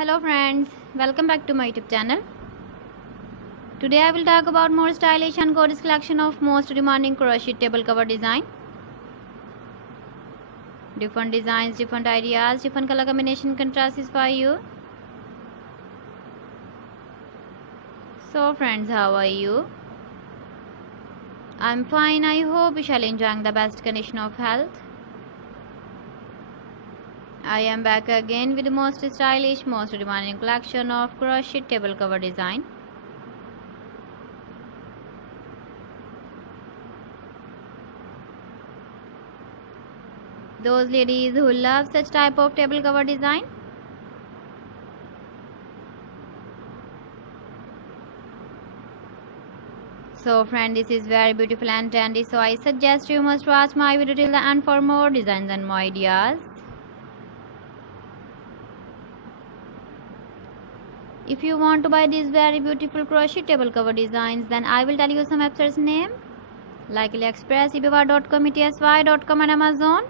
Hello friends, welcome back to my YouTube channel. Today I will talk about more stylish and gorgeous collection of most demanding crochet table cover design. Different designs, different ideas, different color combination contrasts for you. So friends, how are you? I'm fine. I hope you shall enjoying the best condition of health. I am back again with the most stylish, most demanding collection of crochet table cover design. Those ladies who love such type of table cover design, so friend, this is very beautiful and trendy, so I suggest you must watch my video till the end for more designs and more ideas. If you want to buy these very beautiful crochet table cover designs, then I will tell you some websites name like AliExpress, eBay.com, ETSY.com and Amazon.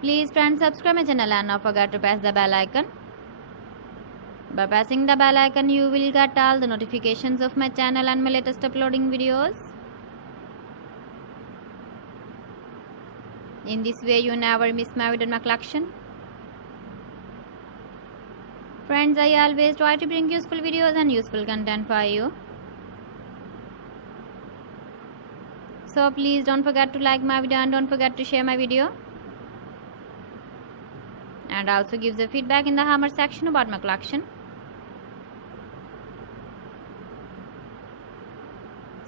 Please friends, subscribe my channel and not forget to press the bell icon. By pressing the bell icon, you will get all the notifications of my channel and my latest uploading videos. In this way, you never miss my video in my collection. Friends, I always try to bring useful videos and useful content for you. So please don't forget to like my video and don't forget to share my video. And also give the feedback in the comment section about my collection.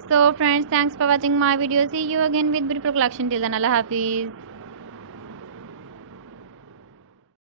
So friends, thanks for watching my video. See you again with beautiful collection. Till then, Allah Hafiz.